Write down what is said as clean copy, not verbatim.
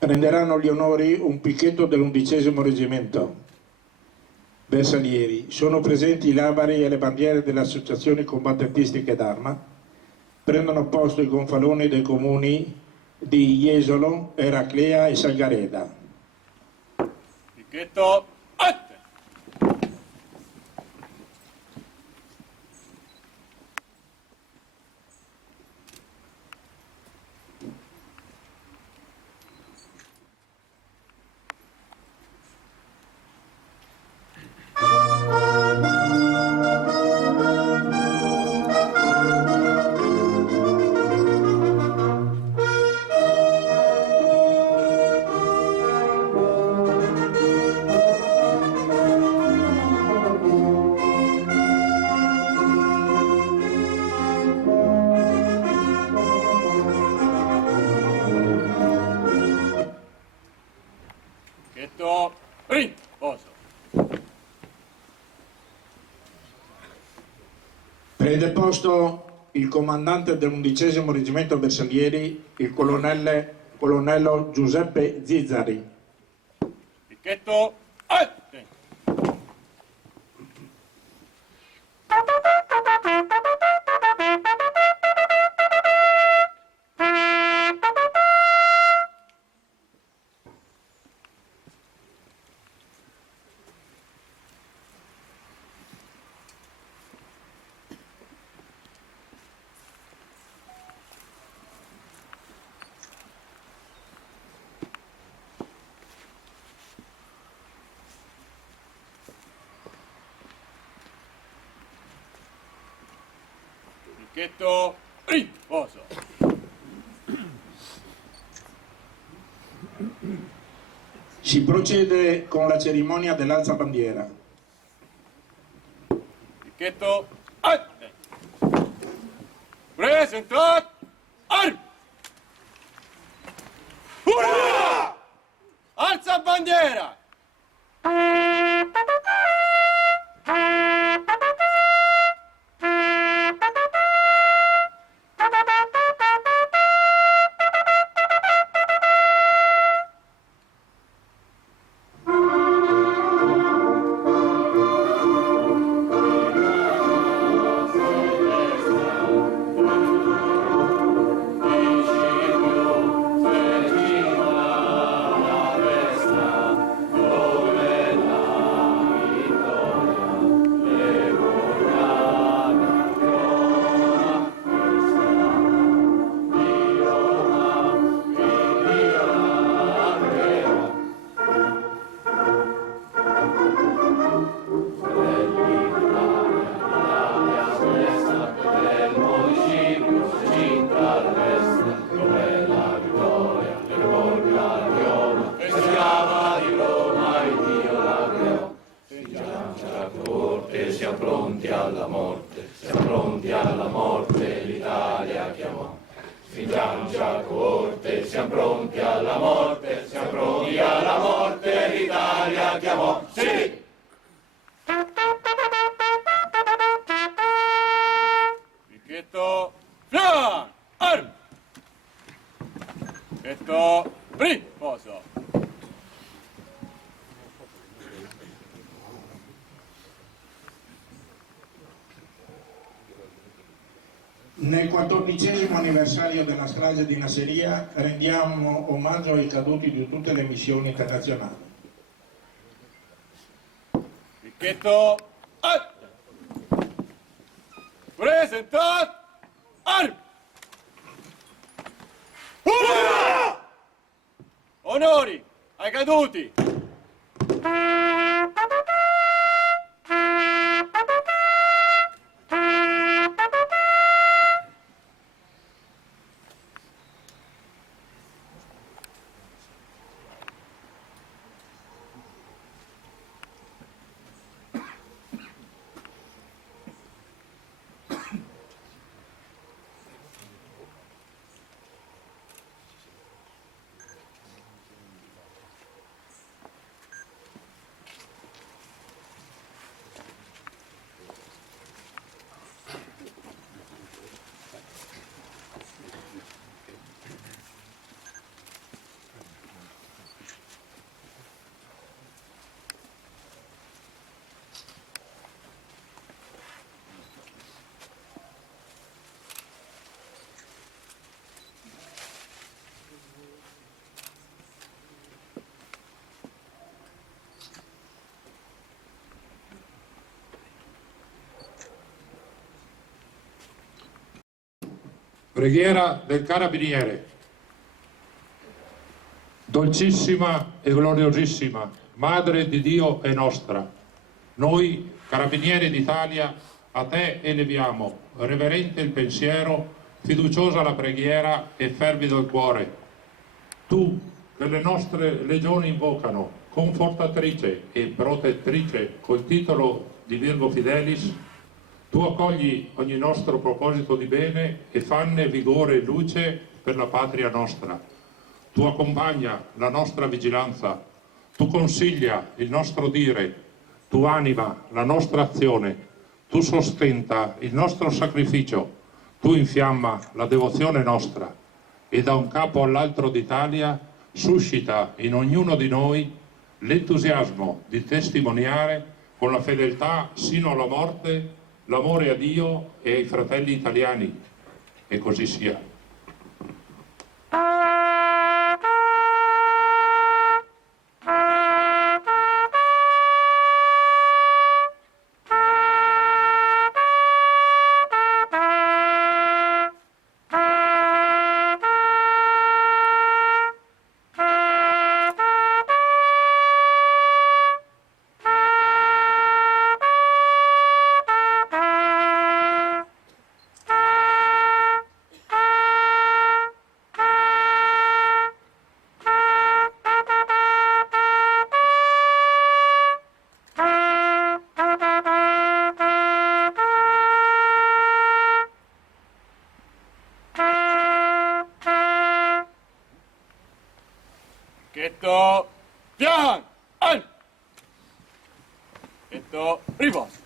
Prenderanno gli onori un picchetto dell'11° Reggimento Bersaglieri. Sono presenti i labari e le bandiere delle associazioni combattentistiche d'arma. Prendono posto i gonfaloni dei comuni di Jesolo, Eraclea e Salgareda. Picchetto, atte! Picchetto, poso. Prende posto il comandante dell'11° Reggimento Bersaglieri, il colonnello Giuseppe Zizzari. Picchetto, atte! Picchetto, poso. Si procede con la cerimonia dell'alzabandiera. Picchetto, atte! Presentat, armi! Ura! Alza bandiera! Picchetto, fian, armi! Picchetto, poso. Nel 14° anniversario della strage di Nasseria rendiamo omaggio ai caduti di tutte le missioni internazionali. Picchetto, atte! Presentat, armi! Ura! Onori ai caduti! Preghiera del Carabiniere. Dolcissima e gloriosissima Madre di Dio e nostra, noi Carabinieri d'Italia a te eleviamo, reverente il pensiero, fiduciosa la preghiera e fervido il cuore. Tu, che le nostre legioni invocano, confortatrice e protettrice col titolo di Virgo Fidelis, tu accogli ogni nostro proposito di bene e fanne vigore e luce per la patria nostra. Tu accompagna la nostra vigilanza, tu consiglia il nostro dire, tu anima la nostra azione, tu sostenta il nostro sacrificio, tu infiamma la devozione nostra e da un capo all'altro d'Italia suscita in ognuno di noi l'entusiasmo di testimoniare con la fedeltà sino alla morte l'amore a Dio e ai fratelli italiani. E così sia. Picchetto, pian, al. Picchetto, riposo.